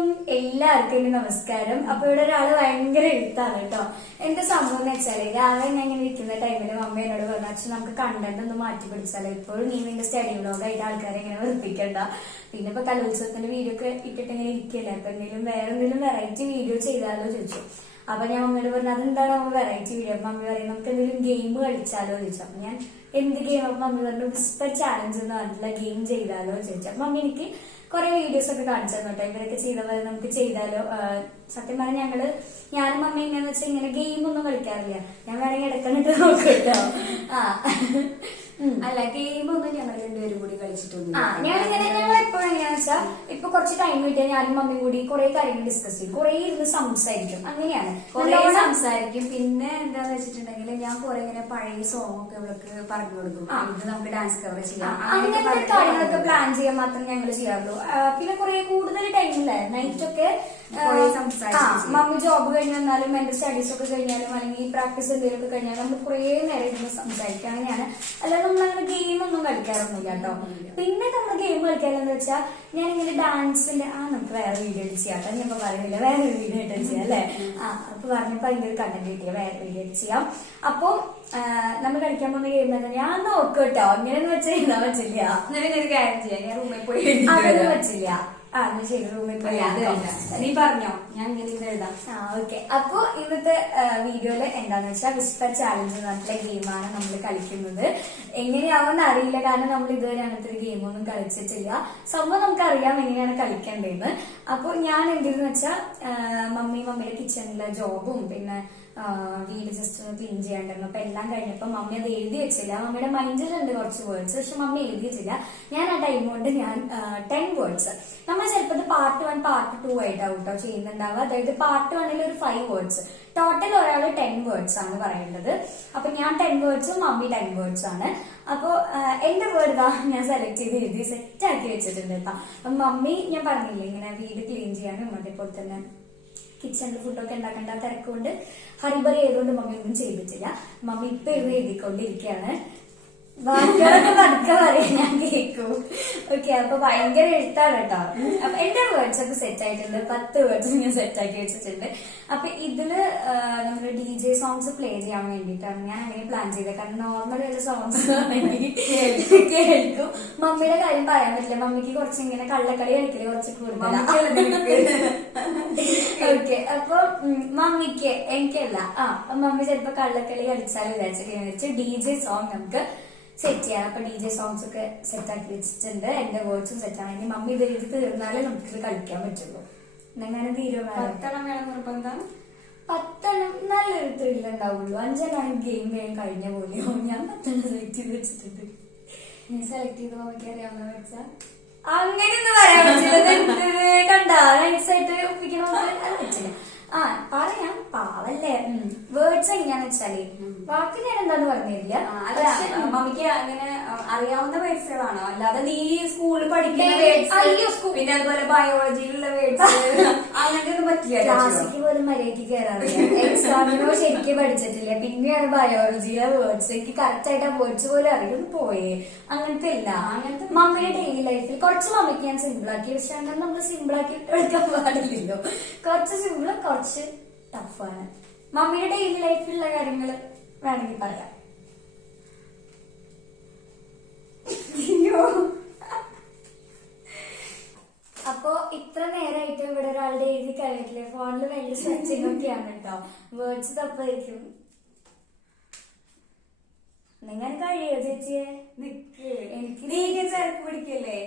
അലൈക്കും, എല്ലാവർക്കും നമസ്കാരം. അപ്പൊ ഇവിടെ ഒരാള് ഭയങ്കര എഴുത്താണ് കേട്ടോ. എന്താ സംഭവം എന്ന് വെച്ചാല്, രാവിലെ ഞാൻ ഇങ്ങനെ ഇരിക്കുന്ന ടൈമില് മമ്മ എന്നോട് പറഞ്ഞു, അച്ഛൻ നമുക്ക് കണ്ടന്റ് ഒന്ന് മാറ്റി പിടിച്ചാലോ, ഇപ്പോഴും നീ നിന്റെ സ്റ്റഡി വ്ലോഗായിട്ട് ആൾക്കാരെ ഇങ്ങനെ വെറുപ്പിക്കണ്ട. പിന്നെ ഇപ്പൊ കലോത്സവത്തിന്റെ വീഡിയോ ഒക്കെ ഇട്ടിട്ട് ഇങ്ങനെ ഇരിക്കല്ലേ, അപ്പൊ എന്തെങ്കിലും വെറൈറ്റി വീഡിയോ ചെയ്താലോ ചോദിച്ചു. അപ്പൊ ഞാൻ മമ്മിയോട് പറഞ്ഞു, അതെന്താണ് മമ്മ വെറൈറ്റി വീഡിയോ? അപ്പൊ മമ്മി പറയും, നമുക്ക് എന്തെങ്കിലും ഗെയിം കളിച്ചാലോ ചോദിച്ചു. അപ്പൊ ഞാൻ എന്ത് ഗെയിം? അപ്പൊ മമ്മി പറഞ്ഞു, വിസ്പർ ചാലഞ്ച് എന്ന് പറഞ്ഞിട്ടുള്ള ഗെയിം ചെയ്താലോ ചോദിച്ചു. അപ്പൊ മമ്മി എനിക്ക് കുറെ വീഡിയോസ് ഒക്കെ കാണിച്ചു തന്നോട്ടെ, ഇവരൊക്കെ ചെയ്ത പോലെ നമുക്ക് ചെയ്താലോ. സത്യം പറഞ്ഞാൽ ഞാനും മമ്മി എങ്ങനെയാന്ന് വെച്ചാൽ ഇങ്ങനെ ഗെയിം ഒന്നും കളിക്കാറില്ല. ഞാൻ വേണമെങ്കിൽ ഇടക്കണിട്ട് നോക്കട്ടോ. അല്ല, ഗെയിം ഒന്നും ഞങ്ങൾ രണ്ടുപേരും കൂടി കളിച്ചിട്ടൊന്നും. ഞങ്ങൾ എപ്പോഴും എങ്ങനെയാന്ന് വെച്ചാൽ ഇപ്പൊ കുറച്ച് ടൈം കിട്ടിയാൽ ഞാനും മമ്മിയും കൂടി കുറെ കാര്യങ്ങൾ ഡിസ്കസ് ചെയ്യും, കുറെ ഇരുന്ന് സംസാരിക്കും. അങ്ങനെയാണ് കുറെ സംസാരിക്കും. പിന്നെ എന്താന്ന് വെച്ചിട്ടുണ്ടെങ്കിൽ ഞാൻ കുറെ ഇങ്ങനെ പഴയ സോങ് ഒക്കെ ഇവർക്ക് പറഞ്ഞു കൊടുക്കും, ഇത് നമുക്ക് ഡാൻസ് കവർ ചെയ്യാം, അങ്ങനത്തെ കാര്യങ്ങളൊക്കെ പ്ലാൻ ചെയ്യാൻ മാത്രം ഞങ്ങൾ ചെയ്യാറുള്ളൂ. പിന്നെ കുറെ കൂടുതൽ ടൈമില്ല നൈറ്റ് ഒക്കെ മമ്മി ജോബ് കഴിഞ്ഞ് വന്നാലും എന്റെ സ്റ്റഡീസ് ഒക്കെ കഴിഞ്ഞാലും അല്ലെങ്കിൽ പ്രാക്ടീസ് എന്തെങ്കിലും ഒക്കെ കഴിഞ്ഞാലും നമ്മൾ കുറെ നേരം ഇരുന്ന് സംസാരിക്കുക. അങ്ങനെയാണ്. അല്ലാതെ നമ്മളങ്ങനെ ഗെയിം ഒന്നും കളിക്കാറൊന്നുമില്ല കേട്ടോ. പിന്നെ നമ്മൾ ഗെയിം കളിക്കാറെന്ന് വെച്ചാൽ ഞാനിങ്ങനെ ഡാൻസിന്റെ നമുക്ക് വേറെ വീഡിയോ എഡിറ്റ് ചെയ്യാം കേട്ടോ. ഞാൻ ഇപ്പൊ പറയുന്നില്ല, വേറെ വീഡിയോ എഡിറ്റ് ചെയ്യാം അല്ലെ. അപ്പൊ പറഞ്ഞപ്പോ അതിന്റെ ഒരു കണ്ടന്റ് കിട്ടിയ വേറെ വീഡിയോ എഡിറ്റ് ചെയ്യാം. അപ്പൊ നമ്മൾ കളിക്കാൻ പോകുന്ന ഗെയിം തന്നെ ഞാൻ നോക്കും കേട്ടോ. അങ്ങനെയൊന്നും വെച്ചാൽ എഴുതാൻ പറ്റില്ല. അങ്ങനെ ഒരു കാര്യം ചെയ്യാം, ഞാൻ റൂമിൽ പോയി അതൊന്നും പറ്റില്ല. ശരി, റൂമിൽ പോയി നീ പറഞ്ഞോ, ഞാൻ ഇങ്ങനെ എഴുതാം. ഓക്കെ. അപ്പൊ ഇന്നത്തെ വീഡിയോയില് എന്താന്ന് വെച്ചാൽ വിസ്പർ ചാലഞ്ച് എന്ന് പറഞ്ഞിട്ടുള്ള ഗെയിമാണ് നമ്മൾ കളിക്കുന്നത്. എങ്ങനെയാവുമെന്ന് അറിയില്ല, കാരണം നമ്മൾ ഇതുവരെ അങ്ങനത്തെ ഒരു ഗെയിമൊന്നും കളിച്ചിട്ടില്ല. സംഭവം നമുക്ക് അറിയാം എങ്ങനെയാണ് കളിക്കേണ്ടതെന്ന്. അപ്പൊ ഞാൻ എന്തെന്ന് വെച്ചാൽ മമ്മിയുടെ കിച്ചണിലെ ജോബും പിന്നെ വീട് ജസ്റ്റ് ഒന്ന് ക്ലീൻ ചെയ്യാണ്ടായിരുന്നു. അപ്പൊ എല്ലാം കഴിഞ്ഞപ്പോ മമ്മി അത് എഴുതി വെച്ചില്ല. മമ്മിയുടെ മൈൻഡിലുണ്ട് കുറച്ച് വേർഡ്സ്, പക്ഷെ മമ്മി എഴുതി വെച്ചില്ല. ഞാൻ ആ ടൈം കൊണ്ട് ഞാൻ 10 വേർഡ്സ്, നമ്മൾ ചിലപ്പോൾ പാർട്ട് 1 പാർട്ട് 2 ആയിട്ടാവും കേട്ടോ ചെയ്യുന്നുണ്ടാവുക. അതായത് പാർട്ട് 1 ഒരു 5 വേർഡ്സ്, ടോട്ടൽ ഒരാൾ 10 വേർഡ്സ് ആണ് പറയേണ്ടത്. അപ്പൊ ഞാൻ 10 വേർഡ്സും മമ്മി 10 വേർഡ്സ് ആണ്. അപ്പൊ എന്റെ വേർഡ് ഞാൻ സെലക്ട് ചെയ്ത് എഴുതി സെറ്റ് ആക്കി വെച്ചിട്ടുണ്ട് കേട്ടോ. അപ്പൊ മമ്മി ഞാൻ പറഞ്ഞില്ലേ ഇങ്ങനെ വീട് ക്ലീൻ ചെയ്യാനും അതേപോലെ തന്നെ കിച്ചണിൽ ഫുഡൊക്കെ ഉണ്ടാക്കേണ്ട തിരക്കുകൊണ്ട് ഹറിബറി ആയതുകൊണ്ട് മമ്മി ഒന്നും ചെയ്തിട്ടില്ല. മമ്മി ഇപ്പൊ ഇരുന്ന് എഴുതിക്കൊണ്ടിരിക്കുകയാണ്. ബാക്കിയൊക്കെ പതുക്കെ പറയാൻ ഞാൻ കേൾക്കും. ഓക്കെ. അപ്പൊ ഭയങ്കര എഴുത്താണ് കേട്ടോ. അപ്പൊ എന്റെ വേർഡ്സ് ഒക്കെ സെറ്റ് ആയിട്ടുണ്ട്. 10 വേർഡ്സ് ഞാൻ സെറ്റ് ആക്കി വെച്ചിട്ടുണ്ട്. അപ്പൊ ഇതില് നമ്മുടെ DJ സോങ്സ് പ്ലേ ചെയ്യാൻ വേണ്ടിയിട്ടാണ് ഞാൻ അങ്ങനെ പ്ലാൻ ചെയ്തത്. കാരണം നോർമൽ ആയിട്ട് സോങ്സ് കേൾക്കും. മമ്മിയുടെ കാര്യം പറയാൻ പറ്റില്ല, മമ്മിക്ക് കുറച്ച് ഇങ്ങനെ കള്ളക്കളി കളിക്കല് കുറച്ച് കൂടുതലാണ്. ഓക്കെ. അപ്പൊ മമ്മിക്ക് എനിക്കല്ല മമ്മി ചിലപ്പോ കള്ളക്കളി കളിച്ചാലും വിചാരിച്ചു DJ സോങ് നമുക്ക് സെറ്റ് ചെയ്യാം. അപ്പൊ DJ സോങ്സ് ഒക്കെ സെറ്റ് ആക്കി വെച്ചിട്ടുണ്ട്. എന്റെ വേർഡ്സും സെറ്റ് ആണ്. ഇനി മമ്മി ഇത് എഴുതി തീർന്നാലേ നമുക്കിത് കളിക്കാൻ പറ്റുള്ളൂ. എങ്ങനെ തീരുമാനം? 10 വേണം നിർബന്ധം. 10 നല്ലൊരു ത്രില്ല് ഉണ്ടാവുള്ളൂ. 5 ഗെയിം വേഗം കഴിഞ്ഞ പോലെയോ. ഞാൻ 10 സെലക്ട് ചെയ്ത് വെച്ചിട്ടുണ്ട്. നീ സെലക്ട് ചെയ്ത് മമ്മിക്ക് അറിയാവുന്ന വെച്ചാ അങ്ങനെയൊന്നും പറയാൻ പറ്റില്ല. കണ്ട നൈസായിട്ട് ഒപ്പിക്കണമെന്ന് പറ്റില്ല. പറയാം, പാവല്ലേ. വേർഡ്സ് എങ്ങനെയാന്ന് വെച്ചാല് ബാക്കി ഞാൻ എന്താന്ന് പറഞ്ഞില്ല. മമ്മിക്ക് അങ്ങനെ അറിയാവുന്ന വേർഡ്സുകളാണോ, അല്ലാതെ നീ സ്കൂളിൽ പഠിക്കുന്ന വേർഡ്സ് പിന്നെ അതുപോലെ ബയോളജിയിലുള്ള വേർഡ്സ് അങ്ങനത്തെ ഒന്നും പറ്റില്ല. ക്ലാസ്സിക്ക് പോലും മര്യാദക്ക് കയറാറില്ല. എക്സാമിനോ ശരിക്കും പഠിച്ചിട്ടില്ല. പിന്നെയാണ് ബയോളജിയിലെ വേർഡ്സ്. എനിക്ക് കറക്റ്റ് ആയിട്ട് ആ വേർഡ്സ് പോലും അറിയും പോയേ. അങ്ങനത്തെ ഇല്ല. അങ്ങനത്തെ മമ്മിയുടെ ഡെയിലി ലൈഫിൽ കുറച്ച് മമ്മിക്ക് ഞാൻ സിമ്പിൾ ആക്കി, പക്ഷെ അങ്ങനെ നമ്മൾ സിമ്പിൾ ആക്കി എടുക്കാൻ പാടില്ലല്ലോ. കുറച്ച് സിമ്പിളും കുറച്ച് ടഫാണ്. മമ്മിയുടെ ഡെയിലി ലൈഫിലുള്ള കാര്യങ്ങൾ വേണമെങ്കിൽ പറയാം. അപ്പൊ ഇത്ര നേരമായിട്ട് ഇവിടെ ഒരാളുടെ എഴുതി കഴിഞ്ഞിട്ടില്ലേ, ഫോണിൽ ഭയങ്കര സെർച്ചിങ് ഒക്കെയാണ് കേട്ടോ. വേർഡ്സ് തപ്പായിരിക്കും. നിങ്ങൾ കഴിയോ ചേച്ചിയെ? എനിക്ക് തിരക്ക് പിടിക്കല്ലേ?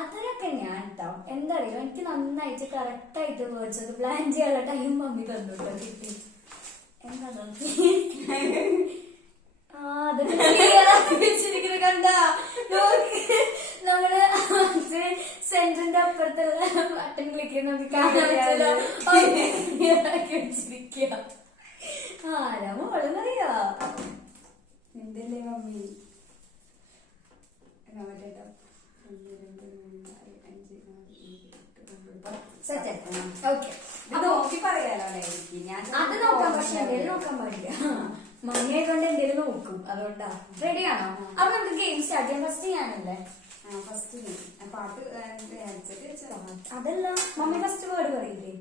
അതിനൊക്കെ ഞാൻ കേട്ടോ എന്താ അറിയോ, എനിക്ക് നന്നായിട്ട് കറക്റ്റ് ആയിട്ട് വേർഡ്സ് ഒക്കെ പ്ലാൻ ചെയ്യാനുള്ള ടൈം മമ്മി തന്നോട്ടോ കിട്ടി. എന്താ വെച്ചിരിക്കുന്ന കണ്ട നമ്മള് സെന്ററിന്റെ അപ്പുറത്തുള്ള ബട്ടൺ ക്ലിക്ക് ചെയ്ത് നമുക്ക് കാണാൻ വെച്ചിരിക്കുക. ആരാ മോളെന്നറിയാ? എന്തല്ലേ മമ്മി? നോക്കി പറയാലോ. അത് നോക്കാം, പക്ഷെ എന്തേലും നോക്കാൻ പാടില്ല. മമ്മിയെ കൊണ്ട് എന്തേലും നോക്കും, അതുകൊണ്ടാ. റെഡിയാണോ? അപ്പൊ നമുക്ക് ഗെയിം സ്റ്റാർട്ട് ചെയ്യാം. ഫസ്റ്റ് ഞാനല്ലേ? ഫസ്റ്റ് പാട്ട് ഹെഡ്സെറ്റ് വെച്ചോ. അതല്ല മമ്മി ഫസ്റ്റ് വേർഡ് പറയില്ലേ?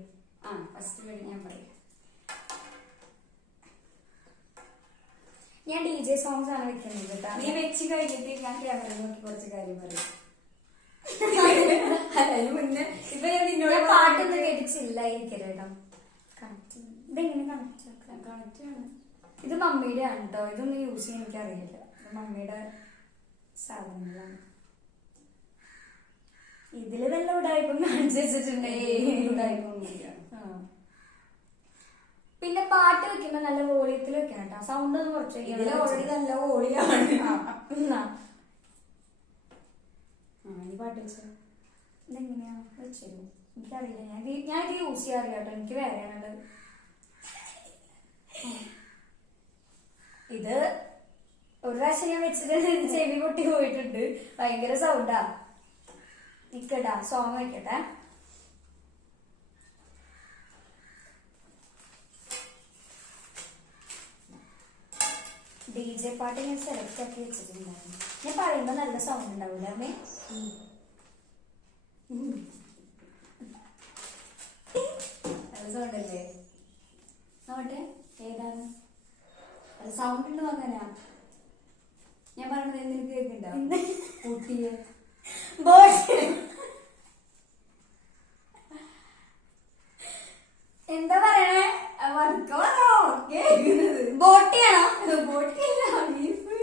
ഫസ്റ്റ് വേർഡ് ഞാൻ പറയാം. ഞാൻ DJ സോങ്സ് ആണ് വെക്കുന്നത് കേട്ടോ. നീ വെച്ച് കഴിഞ്ഞിട്ട് ഞാൻ ക്യാമറ നോക്കി കുറച്ച് കാര്യം പറയും. അതിന് മുന്നേ ഇപ്പൊ ഞാൻ നിന്നോട് പാട്ടൊന്നും കേട്ടിച്ചില്ലായിരിക്കല്ലോ കേട്ടോ. ഇതെങ്ങനെ കണക്ട് ആണ്. ഇത് മമ്മിയുടെ ആണ് കേട്ടോ. ഇതൊന്നും യൂസ് ചെയ്യാൻ എനിക്ക് അറിയില്ല. മമ്മിയുടെ സാധനങ്ങളാണ്. ഇതില് വല്ല ഉടായ്പം കാണിച്ചു വെച്ചിട്ടുണ്ടേ. പിന്നെ പാട്ട് വെക്കുമ്പോ നല്ല വോളിയത്തിൽ വെക്കണം കേട്ടോ. സൗണ്ട് ഒന്ന് കുറച്ച് ഓൾറെഡി നല്ല വോളിയാണ്. പാട്ട് വെച്ചോ. ഇതെങ്ങനെയാ വെച്ചത് എനിക്കറിയില്ല. ഞാൻ ഇത് യൂസ് ചെയ്യാറില്ല കേട്ടോ. എനിക്ക് വേറെയാണത്. ഇത് ഒരു പ്രാവശ്യം ഞാൻ വെച്ചിട്ട് ചെവി പൊട്ടി പോയിട്ടുണ്ട്. ഭയങ്കര സൗണ്ടാ. നിക്കട്ടാ സോങ് വെക്കട്ടെ. DJ പാട്ട് ഞാൻ സെലക്ട് ആക്കി വെച്ചിട്ടുണ്ടായിരുന്നു. ഞാൻ പറയുമ്പോ നല്ല സൗണ്ട് ഉണ്ടാവില്ല അമ്മേ. നല്ല സൗണ്ട് അല്ലേ? നോട്ടെ ഏതാണ് സൗണ്ട് ഉണ്ട് നോക്കാനാ? ഞാൻ പറഞ്ഞത് നിനക്ക് കേൾക്കുന്നുണ്ടോ? കുട്ടിയെ എന്താ പറയണേ? ബോട്ടിയാണോ? ബോട്ടിയല്ല, ബീഫ്.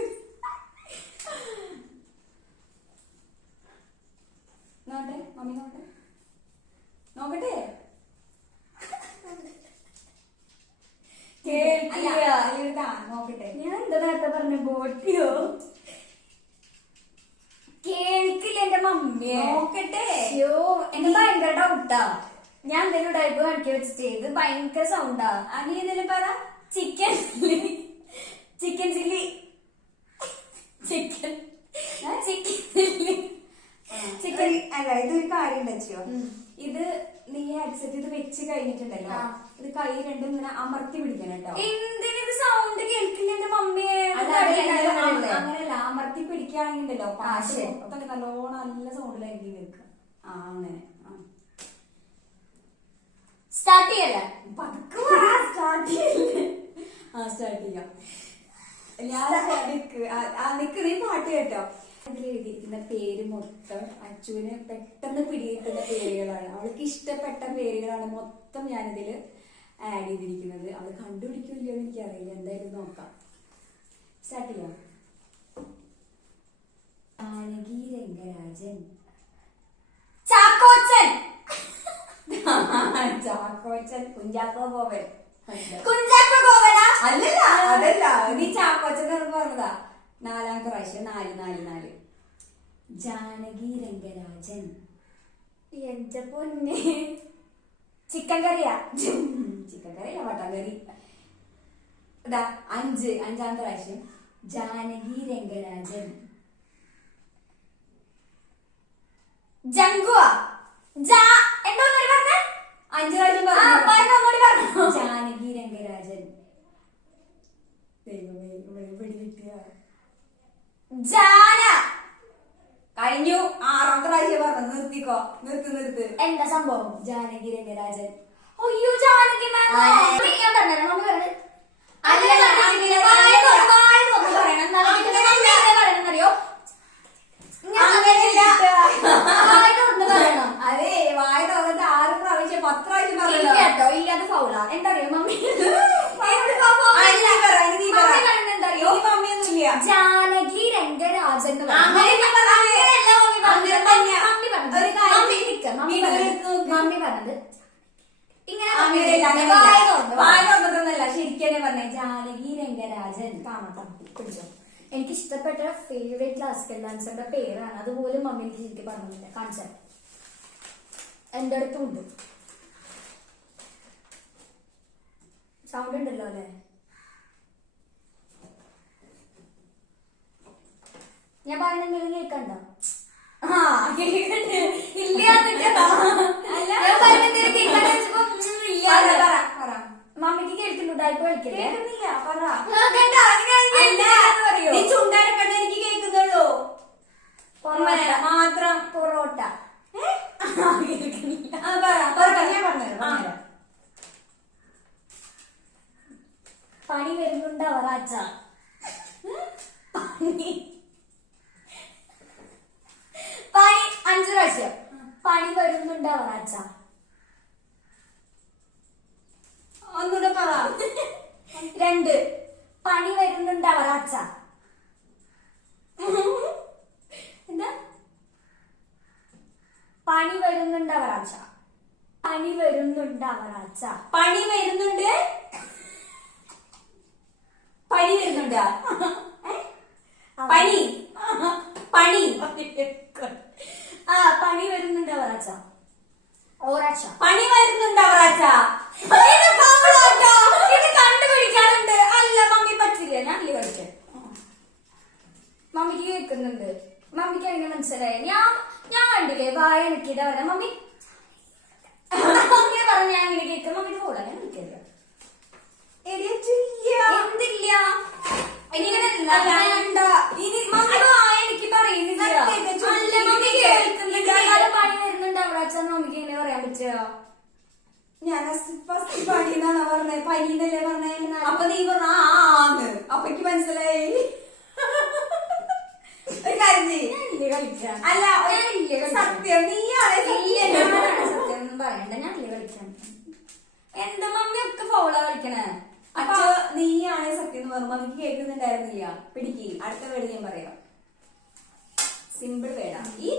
നോട്ടെ മമ്മി നോട്ടെ നോക്കട്ടെ. നോക്കട്ടെ. ഞാൻ എന്താ നേരത്തെ പറഞ്ഞ ബോട്ടിയോ? കേൾക്കില്ല എന്റെ മമ്മിയെ. നോക്കട്ടെ. അയ്യോ എന്നെ ഭയങ്കര ഡൗട്ടാ. ഞാൻ എന്തെങ്കിലും ടൈപ്പ് കാണിക്കി വെച്ചിട്ട് ഇത് ഭയങ്കര സൗണ്ടാ. നീ എന്തെങ്കിലും പറ. Chicken chicken chilli chicken chilli chicken. അല്ല ഇതൊരു കാര്യം വെച്ചോ. ഇത് നീ ഹെഡ്സെറ്റ് ഇത് വെച്ച് കഴിഞ്ഞിട്ടുണ്ടല്ലോ, ഇത് കൈ രണ്ടും ഇങ്ങനെ അമർത്തി പിടിക്കണം കേട്ടോ. എന്തിനിത് സൗണ്ട് കേൾക്കില്ല എന്റെ മമ്മിയെ? അങ്ങനെയല്ല, അമർത്തി പിടിക്കുകയാണെങ്കിലോ അതൊക്കെ നല്ലോണം നല്ല സൗണ്ടിലായിരിക്കും കേൾക്കുക. അങ്ങനെ സ്റ്റാർട്ട് ചെയ്യല്ലേ? സ്റ്റാർട്ട് ചെയ്യാം. നിക്ക് നീ പാട്ട് കേട്ടോ. ഇതിൽ എഴുതിയിരിക്കുന്ന പേര് മൊത്തം അച്ചുവിന് പെട്ടെന്ന് പിടികിട്ടുന്ന പേരുകളാണ്. അവൾക്ക് ഇഷ്ടപ്പെട്ട പേരുകളാണ് മൊത്തം ഞാനിതിൽ ആഡ് ചെയ്തിരിക്കുന്നത്. അവൾ കണ്ടുപിടിക്കില്ലോ എന്ന് എനിക്കറിയില്ല. എന്തായാലും നോക്കാം. സ്റ്റാർട്ട് ചെയ്യാം. ജാനകി രംഗരാജൻ. ചാക്കോച്ചൻ. ചാക്കോച്ചൻ. കുഞ്ചാക്കോ ബോബൻ. കുഞ്ചാക്കോ ബോബനാ? അല്ലല്ല, അതല്ല. നീ ചാക്കോച്ചൻ എന്ന് പറഞ്ഞതാ. 4ാമത്തെ പ്രാവശ്യം. 4. ജാനകി രംഗരാജൻ. എന്റെ പൊന്നെ. ചിക്കൻ കറിയാ? ചിക്കൻ കറിയല്ല, മട്ടൻ കറി. ഇതാ 5ാമത്തെ പ്രാവശ്യം. ജാനകി രംഗരാജൻ. ജങ്കുവാ? എന്താ പറഞ്ഞ? 5 പ്രാവശ്യം പറഞ്ഞു. ജാനകി രംഗരാജൻ. പിടികിട്ടിയ ജാന. കഴിഞ്ഞു. 6ാമത്തെ പ്രാവശ്യം പറഞ്ഞു. നിർത്തിക്കോ. നിർത്ത്. എന്താ സംഭവം? ജാനകി രംഗരാജൻ. അയ്യോ ജാനകി മാം. ഞാൻ പറഞ്ഞത് മമ്മി പറഞ്ഞത് പറയണമെന്നറിയോ? അതെ, വായ തുറന്നിട്ട് 6 പ്രാവശ്യം 10 പ്രാവശ്യം പറഞ്ഞു കേട്ടോ. ഇല്ലാതെ ഫൗളാ. എന്താ അറിയോ മമ്മി? മമ്മിയൊന്നുമില്ല. ജാനകി രംഗരാജൻ. മമ്മി പറഞ്ഞത് ഇങ്ങനെ വായ തുറന്നിട്ടൊന്നല്ല, ശരിക്കും പറഞ്ഞ ജാനകി രംഗരാജൻ. പിടിച്ചോ. എനിക്ക് ഇഷ്ടപ്പെട്ട ഫേവറേറ്റ് ക്ലാസിക്കൽ ഡാൻസറുടെ പേരാണ്. അതുപോലെ മമ്മി എനിക്ക് ശരിക്കും പറഞ്ഞില്ല. കാണിച്ചാൽ എന്റെ അടുത്തും ഉണ്ട്. സൗണ്ട് ഉണ്ടല്ലോ അല്ലെ? ഞാൻ പറയുന്നെങ്കിലും കേൾക്കണ്ട? മമ്മിക്ക് കേൾക്കുന്നുണ്ടോ? ഇപ്പൊ കേൾക്കുന്നില്ല. പറ. കേൾക്കില്ല. ചുണ്ടാരക്കണ്ട എനിക്ക് കേൾക്കുന്നുള്ളൂ. പണി വരുന്നുണ്ട് അവറാച്ച. ഒന്നുകൂടെ പറ. 2 പണി വരുന്നുണ്ട് അവറാച്ച. എന്താ? പണി വരുന്നുണ്ട് അവറാച്ച. പണി വരുന്നുണ്ട് അവറാച്ച. പണി വരുന്നുണ്ട്. പണി വരുന്നുണ്ട്. പണി പണി പണി വരുന്നുണ്ട് അവറാച്ച. ഓറാച്ച. പണി വരുന്നുണ്ട് അവറാച്ച. ഇത് കണ്ടുപിടിക്കാറുണ്ട്. അല്ല മമ്മി പറ്റില്ല. ഞാൻ ഇല്ല കളിക്കാൻ. മമ്മിക്ക് കേൾക്കുന്നുണ്ട്. മമ്മിക്ക് എങ്ങനെ മനസ്സിലായി? ഞാൻ കണ്ടില്ലേ വായ എനിക്കിതാ വരാം. മമ്മി മമ്മിയെ പറഞ്ഞ ഞാൻ ഇങ്ങനെ കേൾക്കാം. മമ്മിന്റെ കൂടെ ഞാൻ വിളിക്കില്ല. എന്തില്ല ഇനിങ്ങനെ വേണ്ട. ഇനി മമ്മി വായ എനിക്ക് പറയുന്നില്ല. അല്ല മമ്മി കേൾക്കുന്നില്ല. പണി വരുന്നുണ്ട് അവറാച്ചാന്ന് മമ്മിക്ക് എങ്ങനെ പറയാൻ പറ്റുക? ഞാൻ ഫസ്റ്റ് പണിന്നാണോ പറഞ്ഞേ? പനിന്നല്ലേ പറഞ്ഞേ? അപ്പൊ നീ പറഞ്ഞ ആന്ന്. അപ്പൊ എനിക്ക് മനസ്സിലായി. ഒരു കാര്യം ചെയ്യ്. ഞാനില്ലേ കളിക്കാൻ. അല്ല ഞാനില്ലേ സത്യം നീയാണ് സത്യം ഒന്നും പറയണ്ട. ഞാനില്ലേ കളിക്കാൻ. എന്താ മമ്മി ഒക്കെ ഫൗളാ കളിക്കണേ? അച്ഛ നീയാണ് സത്യം എന്ന് പറയുമ്പോ എനിക്ക് കേൾക്കുന്നുണ്ടായിരുന്നില്ല. പിടിക്ക്. അടുത്ത വേർഡ് ഞാൻ പറയാം. സിമ്പിൾ വേർഡാ ഈ.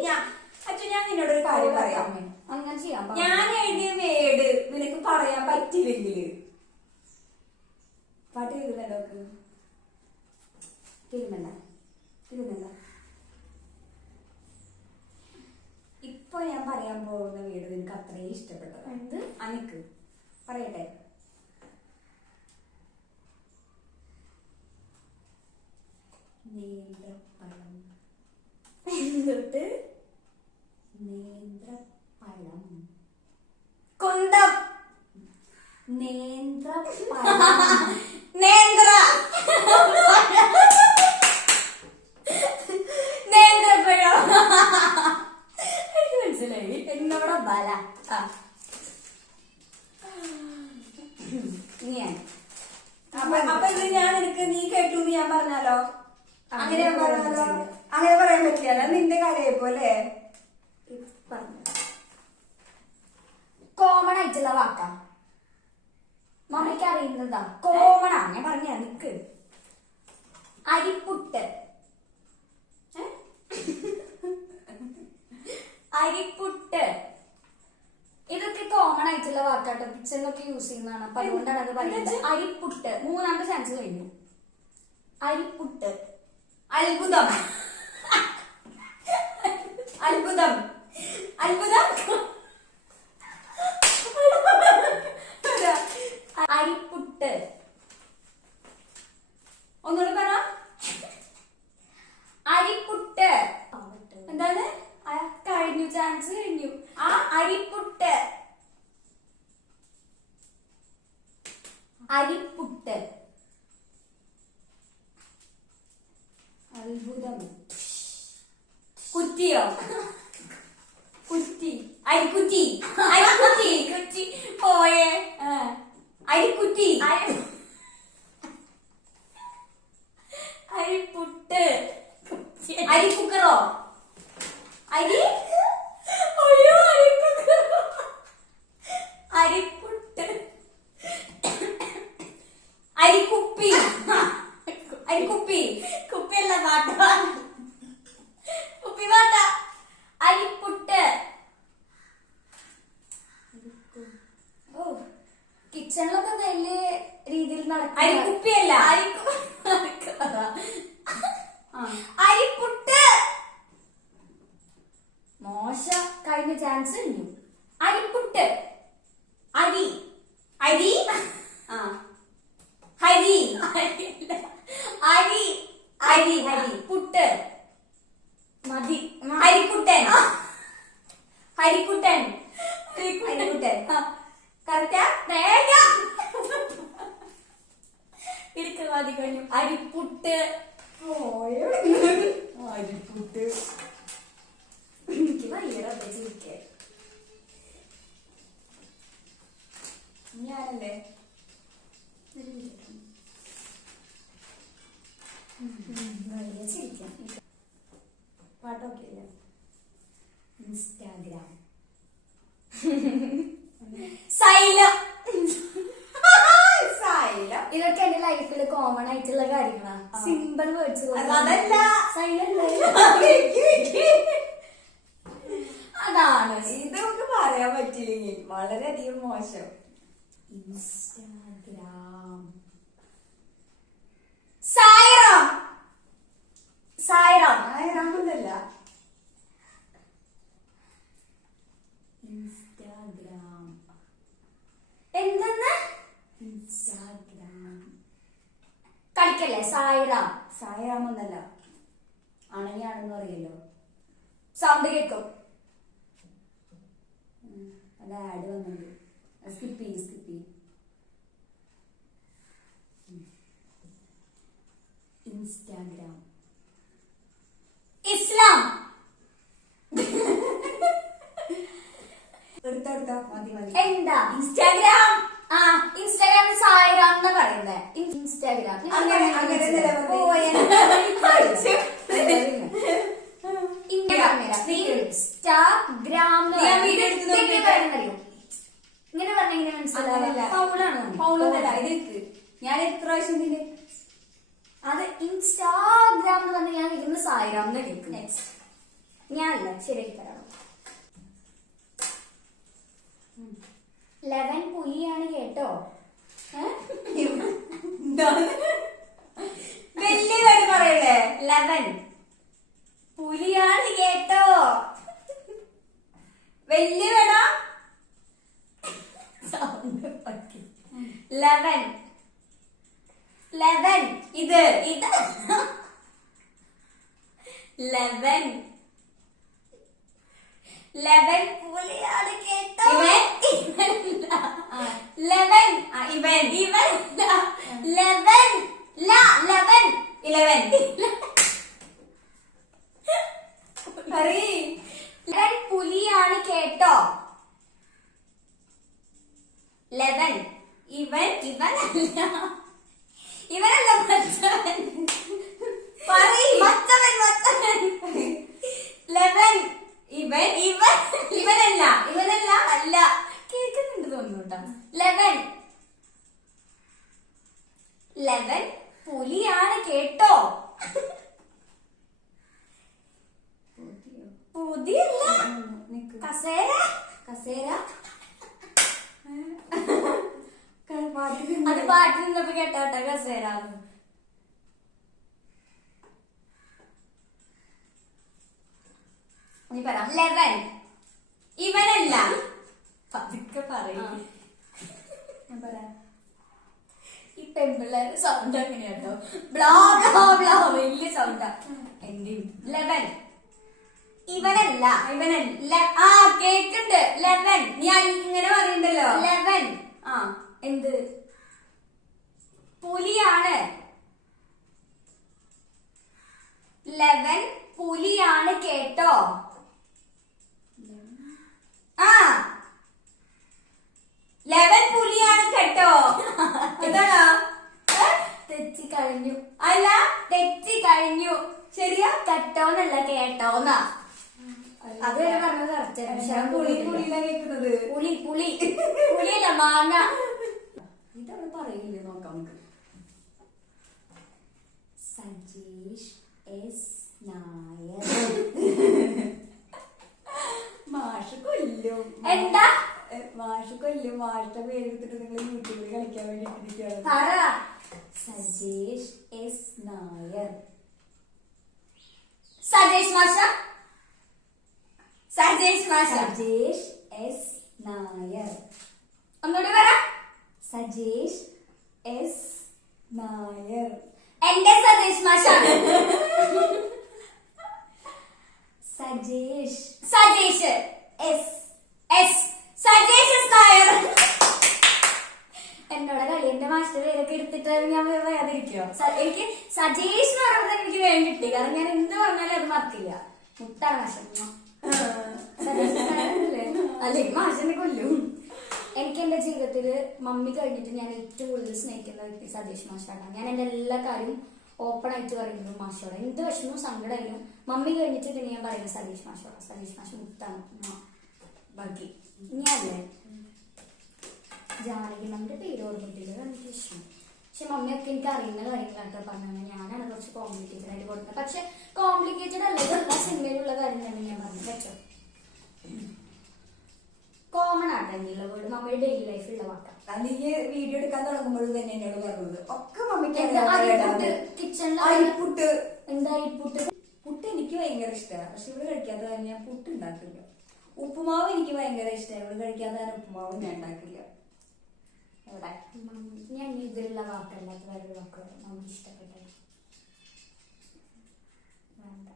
ഞാൻ നിന്നോട് ഒരു കാര്യം പറയാം. അങ്ങനെ ചെയ്യാൻ ഞാൻ എഴുതിയ വേർഡ് നിനക്ക് പറയാൻ പറ്റില്ലെങ്കില് പാട്ട് കേൾക്കുന്നുണ്ടോ? കേൾക്കുന്നുണ്ട? ഇപ്പൊ ഞാൻ പറയാൻ പോകുന്ന വേർഡ് നിനക്ക് അത്രയും ഇഷ്ടപ്പെട്ടത് എന്ത്? അനക്ക് പറയട്ടെ. നേന്ത്രപ്പഴം. എന്നിട്ട് നേന്ത്രപ്പഴം. കുന്തം. നേന്ത്രപ്പഴം. നേന്ത്ര. നേന്ത്രപ്പഴം. എനിക്ക് മനസ്സിലായി. എന്നോട് ബല. ഞാൻ അപ്പൊ ഇത് ഞാൻ നിനക്ക് നീ കേട്ടു എന്ന് ഞാൻ പറഞ്ഞാലോ? അങ്ങനെ ഞാൻ പറഞ്ഞാലോ? അങ്ങനെ പറയാൻ പറ്റില്ല. നിന്റെ കാര്യപ്പോലെ കോമൺ ആയിട്ടുള്ള വാക്കാ. മമ്മിക്ക് അറിയുന്നതാ. കോമണാ. ഞാൻ പറഞ്ഞ നിക്ക്. അരിപ്പുട്ട്. അരിപ്പുട്ട്. ഇതൊക്കെ കോമൺ ആയിട്ടുള്ള വാക്കാട്ടോ. കിച്ചണിലൊക്കെ യൂസ് ചെയ്യുന്നതാണ്. അപ്പൊ അതുകൊണ്ടാണ് അത് പറയുന്നത്. അരിപ്പുട്ട്. 3ാമത്തെ ചാൻസ് കഴിഞ്ഞു. അരിപ്പുട്ട്. അത്ഭുതം. അത്ഭുതം. അത്ഭുതം. അരിപ്പുട്ട്. ഒന്നുകൂടെ പറ. അരിപ്പുട്ട്. എന്താണ്? കഴിഞ്ഞു. ചാൻസ് കഴിഞ്ഞു. അരിപ്പുട്ട്. അരിപ്പുട്ട്. അത്ഭുതം. കുറ്റിയോ? കുറ്റി. അരിക്കുറ്റി. അരിക്കുറ്റി. കുറ്റി പോയേ. അരിക്കുറ്റി. അരിപ്പുട്ട്. അരിക്കുക്കറോ? അരി. അയ്യോ അരിക്കുക്കറോ. അരിപ്പുട്ട്. അരിക്കുപ്പി. അരിക്കുപ്പി. കുപ്പിയല്ല പാട്ട. കുപ്പി പാട്ട. അരിപ്പുട്ട്. കിച്ചണിലൊക്കെ വലിയ രീതിയിൽ നടക്കും. അരിക്കുപ്പിയല്ല. അരിപ്പുട്ട്. മോശ. കഴിഞ്ഞ ചാൻസ് കഴിഞ്ഞു. അരിപ്പുട്ട്. അരി. അരി. ഹരി. അരി. ഹരി. ഹരി. പുട്ട്. മതി. ഹരിക്കുട്ടൻ. ഹരിക്കുട്ടൻ. ഹരിക്കുട്ടൻ. കറക്റ്റാ? മതി കഴിഞ്ഞു. അരിപ്പുട്ട്. അരിപ്പുട്ട്. എനിക്ക് ഭയങ്കര ചിരിക്കാൻ. ഞാനല്ലേ? ഭയങ്കര ചിരിക്കാൻ. പാട്ടൊക്കെ ഇല്ല. ഇൻസ്റ്റാഗ്രാം. സൈലം. സൈലം. ഇതൊക്കെ എന്റെ ലൈഫിൽ കോമൺ ആയിട്ടുള്ള കാര്യങ്ങളാണ്. Simple words. അതല്ല സൈലന്റ്. അതാണ്. ഇതൊക്കെ പറയാൻ പറ്റില്ലെങ്കിൽ വളരെയധികം മോശം. ഇൻസ്റ്റാഗ്രാം. സായിറാം. സായിറാം. ആയിരമൊന്നല്ല. ഇൻസ്റ്റാഗ്രാം. എന്തെന്ന്? ഇൻസ്റ്റാഗ്രാം. കളിക്കല്ലേ? സായിറാം. സായിറാമൊന്നല്ല. അണയാണെന്ന് അറിയല്ലോ. സൗണ്ട് കേൾക്കും. അല്ല ആഡ് വന്നിട്ടുണ്ട്. സ്കിപ്പ് ചെയ്യും. ഇൻസ്റ്റാഗ്രാം. ഇസ്ലാം. എടുത്ത മതി. എന്താ? ഇൻസ്റ്റാഗ്രാം. ആ ഇൻസ്റ്റാഗ്രാമിൽ സായിറാം എന്നാ പറയുന്നത്. ഇൻസ്റ്റാഗ്രാം. അങ്ങനെ ഓ, ഇൻസ്റ്റാഗ്രാം ഇങ്ങനെ പറഞ്ഞെങ്ങനെ മനസ്സിലാവില്ല. പൗളല്ല ഇത്. ഞാൻ എത്ര പ്രാവശ്യം ഇതിന്റെ അത് ഇൻസ്റ്റാഗ്രാം എന്ന് പറഞ്ഞ ഞാൻ ഇരുന്ന് സായിറാം എന്ന് കേൾക്കും. ഞാനല്ല ശരിയാക്കി തരാം. 11 പുലിയാണ് കേട്ടോ. വലിയ കാര്യം പറയല്ലേ. 11 പുലിയാണ് കേട്ടോ. വലിയ കട. 11 ഇത് 11 പുലിയാണ് കേട്ടോ. ഇവൻ 11 ഇവൻ 11 പുലിയാണ് കേട്ടോ. 11 ഇവനല്ല മച്ചവൻ. 11 ഇവനല്ല അല്ല കേൾക്കുന്നുണ്ട് തോന്നുന്നു കേട്ടോ. 11 പുലിയാണ് കേട്ടോ. പുതിയല്ല കസേര. അത് പാട്ടിൽ നിന്നപ്പോ കേട്ടോട്ടെ കസേര. നീ പറ. 11 ഇവനല്ല. പതുക്കെ പറയും. ഞാൻ പറയാം. ഈ പെമ്പിള്ളേരുടെ സൗണ്ട് അങ്ങനെയാട്ടോ. ബ്ലാ ബ്ലാ ബ്ലാ വലിയ സൗണ്ടാ. എന്റെയും 11 ഇവനല്ല. ആ കേക്കുണ്ട്. 11 ഞാൻ ഇങ്ങനെ പറയുന്നുണ്ടല്ലോ. 11 ആ എന്ത്? പുലിയാണ്. 11 പുലിയാണ് കേട്ടോ. ആ 11 പുലിയാണ് കേട്ടോ. ഇതാണോ? തെറ്റി കഴിഞ്ഞു. അല്ല തെറ്റി കഴിഞ്ഞു. ശരിയാ. കേട്ടോന്നല്ല കേട്ടോന്നാ. അതുവരെ പറഞ്ഞത് ഞാൻ പുളിയിലാ കേൾക്കുന്നത്. പുളിയല്ല മാങ്ങ. ഇതവിടെ പറയില്ലേ നോക്കാം നമുക്ക്. സജീഷ് എസ് നായർ. മാഷ് കൊല്ലും. എന്താ? മാഷ് കൊല്ലും. മാഷിന്റെ പേരെടുത്തിട്ട് നിങ്ങൾ യൂട്യൂബിൽ കളിക്കാൻ വേണ്ടിട്ടിരിക്കുകയാണ്. പറ. സജീഷ് എസ് നായർ. സജേഷ് മാഷ. സജീഷ് എസ് നായർ. ഒന്നുകൂടി പറ. സജീഷ് എസ് നായർ. എന്റെ സജേഷ് മാഷാണ്. സജീഷ് സജേഷ് സജേഷ് എസ് നായർ. എന്നോട് കളി എന്റെ മാസ്റ്റർ പേരൊക്കെ എടുത്തിട്ട് ഞാൻ പറയാതിരിക്കോ? എനിക്ക് സജേഷ് എന്ന് പറയുമ്പോൾ എനിക്ക് വേഗം കിട്ടി. കാരണം ഞാൻ എന്ത് പറഞ്ഞാലും അത് മറക്കില്ല. മുത്താണ് മാഷം. അല്ലെങ്കിൽ മാഷനെ കൊല്ലും. എനിക്ക് എന്റെ ജീവിതത്തില് മമ്മി കഴിഞ്ഞിട്ട് ഞാൻ ഏറ്റവും കൂടുതൽ സ്നേഹിക്കുന്ന വ്യക്തി സതീഷ് മാഷാണ്. ഞാൻ എന്റെ എല്ലാ കാര്യവും ഓപ്പൺ ആയിട്ട് പറയുന്നു മാഷോടെ. എന്ത് വിഷമവും സങ്കടമായാലും മമ്മി കഴിഞ്ഞിട്ട് പിന്നെ ഞാൻ പറയുന്നത് സതീഷ് മാഷോടെ. സതീഷ് മാഷ മുത്താണ്. ബാക്കി ഇനിയല്ലേ ജാനകി നമ്മുടെ പേര് ഓർമ്മിട്ടില്ല, എനിക്ക് ഇഷ്ടം. പക്ഷെ മമ്മിയൊക്കെ എനിക്ക് അറിയുന്ന കാര്യങ്ങളാട്ടോ പറഞ്ഞത്. ഞാനാണ് കുറച്ച് കോംപ്ലിക്കേറ്റഡ് ആയിട്ട് കൊടുക്കുന്നത്. പക്ഷെ കോംപ്ലിക്കേറ്റഡ് അല്ല, ഇതെല്ലാ സിനിമയിലുള്ള കാര്യം തന്നെ ഞാൻ പറഞ്ഞു വെച്ചോ. കോമൺ ആട്ടോ എന്നുള്ള വേർഡ് മമ്മിയുടെ ഡെയിലി ലൈഫിലുള്ള വാക്കാം. നീ വീഡിയോ എടുക്കാൻ തുടങ്ങുമ്പോഴും തന്നെ എന്നോട് പറഞ്ഞത് ഒക്കെ മമ്മിക്ക് കിച്ചണിൽ എന്താ പുട്ട് പുട്ട് എനിക്ക് ഭയങ്കര ഇഷ്ടമാണ്. പക്ഷെ ഇവിടെ കഴിക്കാത്ത കാരണം ഞാൻ പുട്ട് ഉണ്ടാക്കില്ല. ഉപ്പുമാവ് എനിക്ക് ഭയങ്കര ഇഷ്ടമാണ്. ഇവിടെ കഴിക്കാത്ത കാരണം ഉപ്പുമാവ് ഞാൻ ഉണ്ടാക്കില്ല. എവിടെ ഞാൻ ഇതിലുള്ള വാക്കല്ലാത്ത വേറെ വാക്കുകൾ മമ്മി ഇഷ്ടപ്പെട്ടത് വേണ്ട.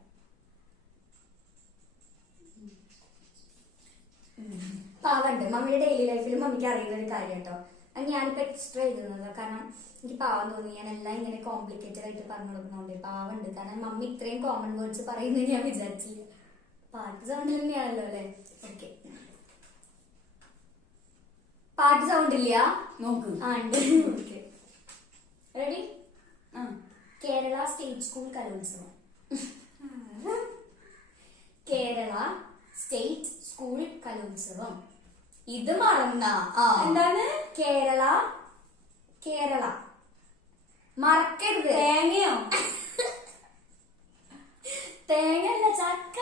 പാവണ്ട് മമ്മിയുടെ ഡെയിലി ലൈഫിൽ മമ്മിക്ക് അറിയുന്ന ഒരു കാര്യം കേട്ടോ. അത് ഞാനിപ്പോ എക്സ്ട്രാ എഴുതുന്നത് കാരണം എനിക്ക് പാവം തോന്നി. ഞാൻ എല്ലാം ഇങ്ങനെ കോംപ്ലിക്കേറ്റഡ് ആയിട്ട് പറഞ്ഞു കൊടുക്കുന്നുണ്ട്. പാവണ്ട് കാരണം മമ്മി ഇത്രയും കോമൺ വേർഡ്സ് പറയുന്നത് ഞാൻ വിചാരിച്ചില്ല. പാട്ട് സൗണ്ട് തന്നെയാണല്ലോ അല്ലെ? ഓക്കെ, പാട്ട് സൗണ്ട് ഇല്ല നോക്ക്. ആ ഉണ്ട്. Okay ready? Kerala state school കലോത്സവം. കേരള സ്റ്റേറ്റ് സ്കൂൾ കലോത്സവം. ഇത് മറന്ന എന്താണ്? കേരള കേരള മറക്കരുത്. തേങ്ങയോ? തേങ്ങല്ല, ചക്ക.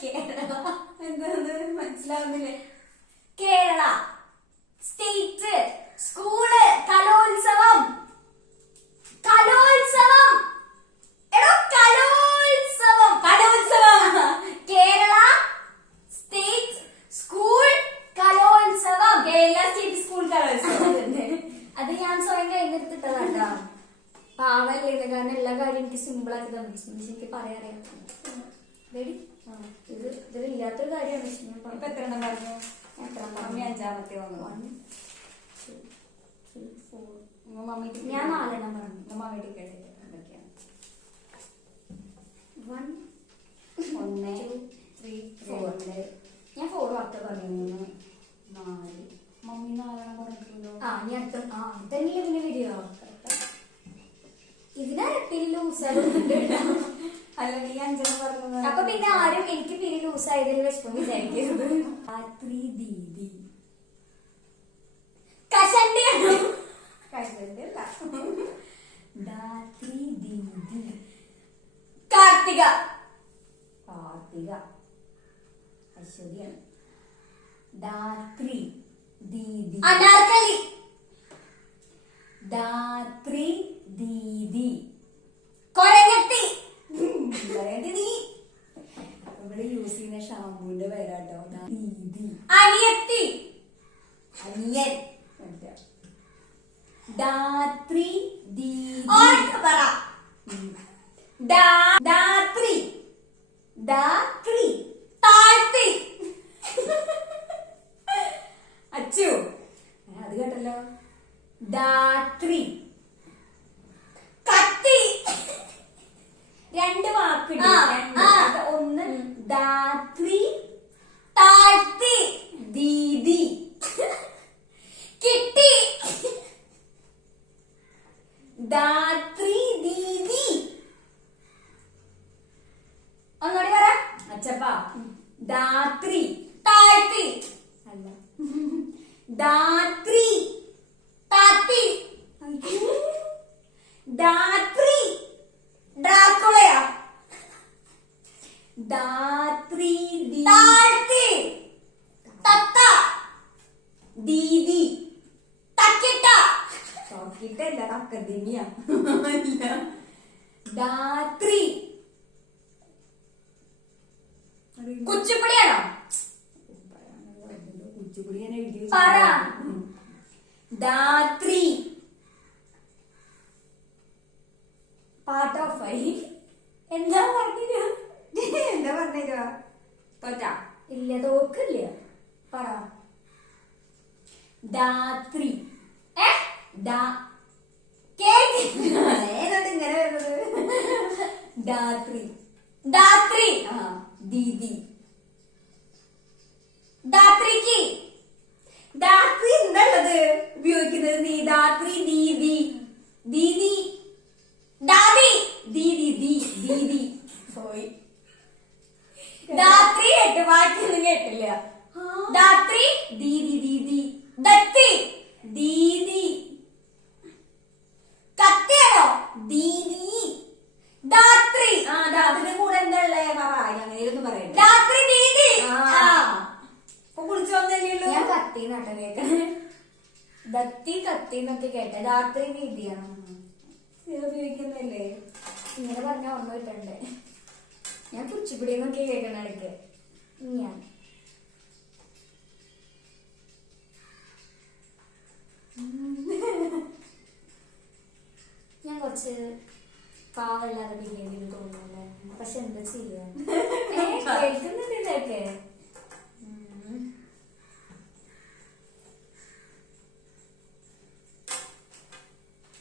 കേരള എന്താണ് മനസ്സിലാവുന്നില്ലേ? കേരള സ്റ്റേറ്റ് സ്കൂള് കലോത്സവം. കലോത്സവം എടോ, കലോത്സവം. കലോത്സവം. കേരള സ്റ്റേറ്റ് സ്കൂൾ കലോത്സവം. കേരള സ്റ്റേറ്റ് സ്കൂൾ കലോത്സവം. അത് ഞാൻ സ്വയം കഴിഞ്ഞെടുത്തിട്ടതാട്ടോ. പാവല്ലേ ഇത്, കാരണം എല്ലാ കാര്യം എനിക്ക് സിമ്പിൾ ആക്കി തന്നിട്ടുണ്ട്. എനിക്ക് പറയാറിയാം. റെഡി? ഇതിലില്ലാത്തൊരു കാര്യമാണ്. ഇപ്പൊ എത്ര എണ്ണം പറഞ്ഞു? മമ്മി അഞ്ചാമത്തെ വന്നു. ഞാൻ 4 എണ്ണം പറഞ്ഞു. മമ്മിയുടെ കേട്ടിട്ട് എന്തൊക്കെയാണ്? 1 1 2 3 4. ഞാൻ 4 വാർത്ത പറഞ്ഞു. 4. മമ്മി 4 എണ്ണം പറഞ്ഞിട്ടുണ്ടോ? ഞാൻ തന്നെയല്ലേ പിന്നെ വീഡിയോ ഇതിനരട്ടിൽ ലൂസാകുന്നുണ്ട്. അല്ല, നീ 5 എണ്ണം പറഞ്ഞു. അപ്പൊ പിന്നെ ആരും എനിക്ക് പിരി ലൂസായതിൽ വിഷമം വിചാരിക്കരുത്. രാത്രി ദീദി. കഷണ്ടിയാണോ? കഴിച്ചല്ല. രാത്രി ദീദി. കാർത്തിക. കാർത്തിക ഐശ്വര്യാണ്. രാത്രി ദീദി. അനാർക്കലി. രാത്രി ദീദി. കൊരങ്ങത്തി. നീ ഇവിടെ യൂസ് ചെയ്യുന്ന ഷാമ്പൂന്റെ പേരാട്ടോ ദീദി. അനിയത്തി. അനിയൻ. രാത്രി ദീദി. പറ. രാത്രി. രാത്രി. താഴ്ത്തി. അച്ചു അത് കേട്ടല്ലോ. രാത്രി. കത്തി. 2 വാക്കുണ്ട്. 1 രാത്രി. താഴ്ത്തി. ദീദി. കിട്ടി. രാത്രി ദീദി. ഒന്നുകൂടി പറ. അച്ചപ്പ. രാത്രി. താഴ്ത്തി. അല്ല, രാത്രി. താത്തി. രാത്രി. ഡ്രാക്കുളയാ. രാത്രി. താഴ്ത്തി. തത്ത. ദീദി. തക്കിട്ട. ചോക്കിട്ടല്ല, തക്കദിനിയ. രാത്രി. കുച്ചിപ്പുടിയാണോ? കുച്ചിപ്പുടി ഞാൻ എഴുതി പറ. രാത്രി. പാർട്ട് ഓഫ് ആയി. എന്താ പറഞ്ഞില്ല? എന്താ പറഞ്ഞോ? തോറ്റ ഇല്ല, തോക്കില്ല. പറ. രാത്രി. ഏതോട്ട് ഇങ്ങനെ വരുന്നത്? രാത്രി. രാത്രി. ദീദി. രാത്രിക്ക്. രാത്രി എന്നുള്ളത് ഉപയോഗിക്കുന്നത് നീ. രാത്രി ദീദി. ദീദി. ദാദി. ദീദി. ദീദി പോയി. രാത്രി 8 ബാക്കി കേട്ടില്ല. ധാത്രി ദീദി ദീദി ദത്തി ദീദി കത്തിയാണോ ദീദി ധാത്രി അതിന്റെ കൂടെ എന്താ ഉള്ളേ പറ ഞങ്ങളൊന്നും പറയണ്ട. ധാത്രി ദീദി. ഇപ്പൊ കുളിച്ചു വന്നല്ലോ. ഞാൻ കത്തി നട്ട കേട്ടെ. ദത്തി കത്തി എന്നൊക്കെ കേട്ടെ. ധാത്രി ദീദിയാണ് ഉപയോഗിക്കുന്നല്ലേ? ഇങ്ങനെ പറഞ്ഞ ഓർമ്മ കിട്ടണ്ടേ. ഞാൻ കുച്ചിപ്പിടി എന്നൊക്കെ കേൾക്കണ ഇടയ്ക്ക്. ഞാൻ കുറച്ച് പാവല്ലാതെ ബിരിയാണി തോന്നുന്നല്ലേ. പക്ഷെ എന്താ ചെയ്യാ, കേൾക്കുന്നുണ്ട് ഇതൊക്കെ.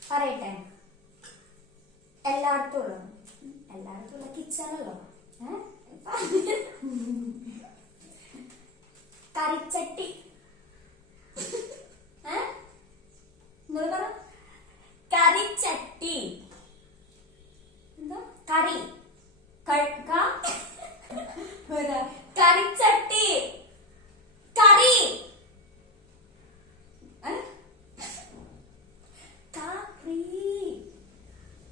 പറയട്ടെ, എല്ലായിടത്തും ഉള്ള കിച്ചണല്ലോ. കറിച്ചട്ടി. നിങ്ങൾ പറ. കറിച്ചട്ടി. എന്താ കറി? കറിച്ചട്ടി. കറി.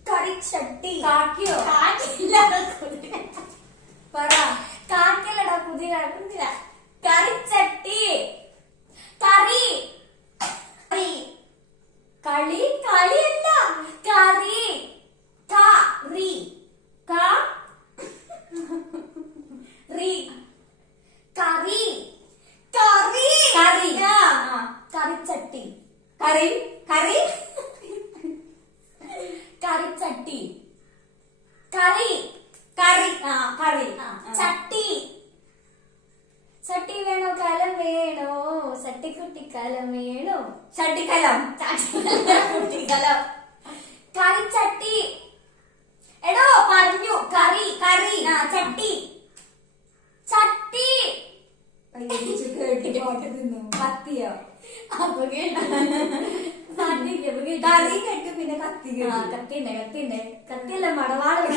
കറിച്ചട്ടി. കാക്കിയോ? കാക്കില്ല. പറ. കാക്കല്ലടാ. കുതിര. കറിച്ചട്ടി. കറി. കളി. കളിയല്ല. കറി. കറി. കറി. കറി. കറി. കറി. കറിച്ചട്ടി. കറി കറി കറിച്ചട്ടി. കറി. കറി കറി ചട്ടി. ചട്ടി വേണോ കലം വേണോ? ചട്ടിക്കുട്ടി കലം വേണോ? ചട്ടിക്കലം. കുട്ടിക്കലം. കറിച്ചട്ടി. എടോ പറഞ്ഞു. കറി. കറി ചട്ടി. ചട്ടി. കേട്ടി പാട്ട് തിന്നു. കത്തിയോ? അപ്പൊ കറി കേട്ടു പിന്നെ കത്തി കത്തിണ്ട്. കത്തിയല്ല, മടവാട്.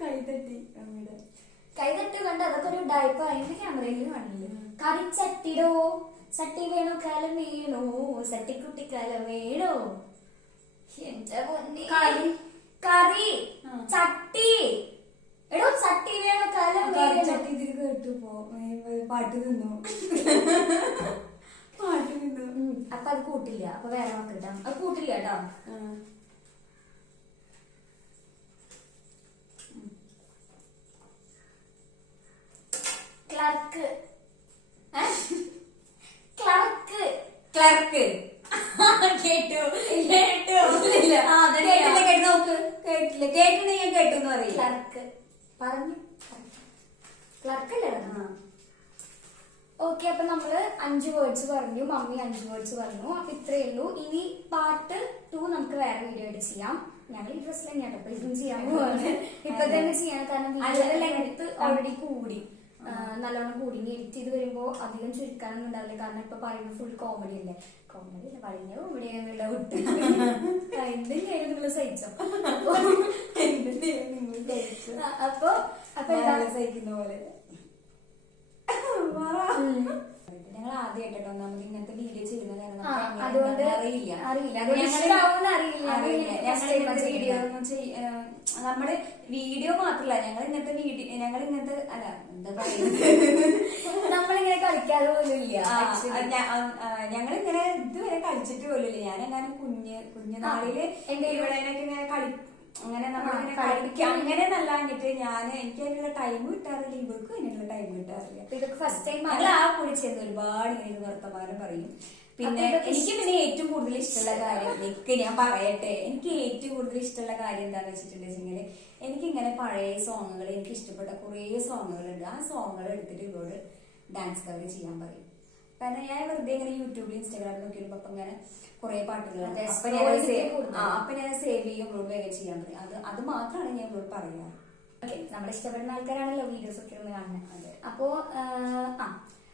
കൈതട്ടി അമ്മയുടെ കൈതട്ട് കണ്ട് അതൊക്കെ ഒരു ഡയപ്പ് അതിന്റെ ക്യാമറയിൽ കാണില്ലേ. കറിച്ചട്ടിടോ. ചട്ടി വേണോ കലം വേണോ? ചട്ടിക്കുട്ടി കലം വേണോ? എന്റെ പൊന്നി. കറി. കറി. ചട്ടി. എടോ ചട്ടി വേണോ കലം വേണോ? ചട്ടി ഇതിൽ കേട്ടു പാട്ട് തിന്നു. പാട്ട് തിന്നു. അപ്പൊ അത് കൂട്ടില്ല. അപ്പൊ വേറെ നോക്കട്ടാ. അത് കൂട്ടില്ല കേട്ടോ. ക്ലർക്ക്. ക്ലർക്ക്. ക്ലർക്ക്. കേട്ടു. കേട്ടില്ല. കേട്ട് നോക്ക്. കേട്ടില്ല. കേട്ടില്ല. ഞാൻ കേട്ടു എന്ന് പറയില്ല. ക്ലർക്ക് പറഞ്ഞു. ക്ലർക്കല്ലേ? ഓക്കെ. അപ്പൊ നമ്മള് 5 വേർഡ്സ് പറഞ്ഞു. മമ്മി 5 വേർഡ്സ് പറഞ്ഞു. അപ്പൊ ഇത്രയേ ഉള്ളൂ. ഇനി പാർട്ട് 2 നമുക്ക് വേറെ വീഡിയോ ആയിട്ട് ചെയ്യാം. ഞങ്ങൾ ഇൻട്രസ്റ്റ് തന്നെയാട്ടോ. അപ്പൊ ഇതും ചെയ്യാൻ പോവാണ്. ഇപ്പൊ തന്നെ ചെയ്യാൻ കാരണം ലെങ്ത് ഓൾറെഡി കൂടി. നല്ലോണം കൂടി. ഇനി എഡിറ്റ് ചെയ്ത് വരുമ്പോ അധികം ചുരുക്കാനൊന്നും ഉണ്ടാവില്ല. കാരണം ഇപ്പൊ പറയുന്നത് ഫുൾ കോമഡി അല്ലേ. കോമഡി അല്ല, പറഞ്ഞ കോമഡി ആണെന്നുള്ള വിട്ട് എന്തെങ്കിലും നിങ്ങൾ സഹിച്ചോ. അപ്പൊ സഹിക്കുന്ന പോലെ ഞങ്ങൾ ആദ്യമായിട്ടോ ഒന്നാമത് ഇങ്ങനത്തെ വീഡിയോ ചെയ്യുന്ന കാരണം അതുകൊണ്ട് അറിയില്ല. നമ്മുടെ വീഡിയോ മാത്രല്ല ഞങ്ങൾ ഇങ്ങനത്തെ അല്ല എന്താ പറയുന്നത് നമ്മളിങ്ങനെ കളിക്കാതെ പോലും ഇല്ല. ഞങ്ങളിങ്ങനെ ഇതുവരെ കളിച്ചിട്ട് പോലുമില്ല. ഞാനെങ്ങനെ കുഞ്ഞുനാളില് എന്റെ ഇവിടെയൊക്കെ ഇങ്ങനെ അങ്ങനെ നമ്മളിങ്ങനെ കളിക്കാം അങ്ങനെ നല്ലാഞ്ഞിട്ട് എനിക്ക് അതിനുള്ള ടൈം കിട്ടാറില്ല. ഇവർക്കും അതിനുള്ള ടൈം കിട്ടാറില്ല. ഇതൊക്കെ ഫസ്റ്റ് ടൈം ഞങ്ങൾ ആ കൂടി ചേർന്ന് ഒരുപാട് ഇങ്ങനെ വർത്തമാനം പറയും. പിന്നെ എനിക്ക് ഏറ്റവും കൂടുതൽ ഇഷ്ടമുള്ള കാര്യം ഞാൻ പറയട്ടെ, എനിക്ക് ഏറ്റവും കൂടുതൽ ഇഷ്ടമുള്ള കാര്യം എന്താന്ന് വെച്ചിട്ടുണ്ടെങ്കിൽ എനിക്കിങ്ങനെ പഴയ സോങ്ങുകൾ, എനിക്ക് ഇഷ്ടപ്പെട്ട കുറെ സോങ്ങുകളുണ്ട്. ആ സോങ്ങുകൾ എടുത്തിട്ട് ഇവരോട് ഡാൻസ് കവർ ചെയ്യാൻ പറയും. കാരണം ഞാൻ വെറുതെ ഇങ്ങനെ യൂട്യൂബിൽ ഇൻസ്റ്റാഗ്രാമിൽ നോക്കിയപ്പോ അപ്പൊ ഇങ്ങനെ കുറെ പാട്ടുകളുണ്ട്. അപ്പൊ ഞാൻ സേവ് ചെയ്യും, ഇവരോട് വേഗം ചെയ്യാൻ പറയും. അത് മാത്രമാണ് ഞാൻ ഇവരോട് പറയാറ്. ഓക്കെ, നമ്മുടെ ഇഷ്ടപ്പെടുന്ന ആൾക്കാരാണല്ലോ വീഡിയോസ് ഒക്കെ ഒന്ന് കാണുന്നത്. അപ്പോ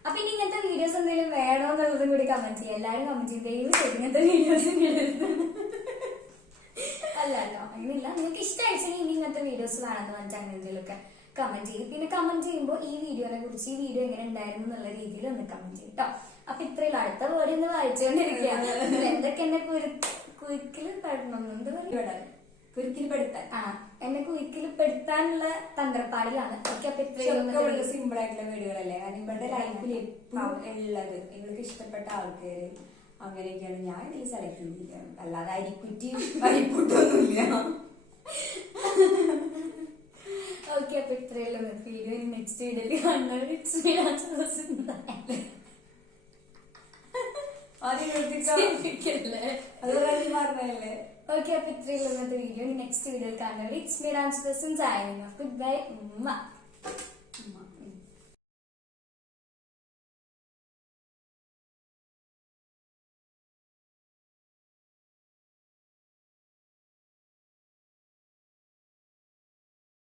അപ്പൊ ഇനി ഇങ്ങനത്തെ വീഡിയോസ് എന്തെങ്കിലും വേണോ എന്നുള്ളതും കൂടി കമന്റ് ചെയ്യാം. എല്ലാരും കമന്റ് ചെയ്ത് ഇങ്ങനത്തെ വീഡിയോസ് അല്ലല്ലോ, അങ്ങനെയില്ല. നിങ്ങൾക്ക് ഇഷ്ടമായിട്ടെങ്കിൽ ഇനി ഇങ്ങനത്തെ വീഡിയോസ് വേണമെന്ന് പറഞ്ഞിട്ട് അങ്ങനെ എന്തെങ്കിലുമൊക്കെ കമന്റ് ചെയ്യും. പിന്നെ കമന്റ് ചെയ്യുമ്പോൾ ഈ വീഡിയോനെ കുറിച്ച് ഈ വീഡിയോ എങ്ങനെ ഉണ്ടായിരുന്നു എന്നുള്ള രീതിയിൽ ഒന്ന് കമന്റ് ചെയ്യും കേട്ടോ. അപ്പൊ ഇത്രയുള്ള അടുത്ത വേർഡ് ഇന്ന് വായിച്ചുകൊണ്ടിരിക്കുകയാണ്. എന്തൊക്കെ എന്നെ കുരുക്കിൽ പെടണം എന്താ പറയുക, കുരുക്കിൽ പെടുത്താൻ എന്നെ കുരുക്കിൽ പെടുത്താനുള്ള തന്ത്രപ്പാടിലാണ്. ഓക്കെ, അപ്പൊ ഇത്രയും സിമ്പിൾ ആയിട്ടുള്ള വീടുകളല്ലേ. കാരണം ഇവരുടെ ലൈഫിൽ എപ്പോഴും ഉള്ളത് ഇവൾക്ക് ഇഷ്ടപ്പെട്ട ആൾക്കാര് അങ്ങനെയൊക്കെയാണ് ഞാൻ ഇതിൽ സെലക്ട് ചെയ്തിരിക്കുന്നത്. അല്ലാതെ അരിക്കുറ്റി അരിക്കുട്ടൊന്നുമില്ല. ഓക്കെ, അപ്പൊ ഇത്രയുള്ള വീഡിയോ നെക്സ്റ്റ് വീഡിയോയിൽ കാണുന്നത്. പറഞ്ഞല്ലേ. ഓക്കെ, അപ്പൊ ഇത്രയുള്ള വീഡിയോ നെക്സ്റ്റ് വീഡിയോയിൽ കാണുന്നത്. It's me dance person signing off. Good bye.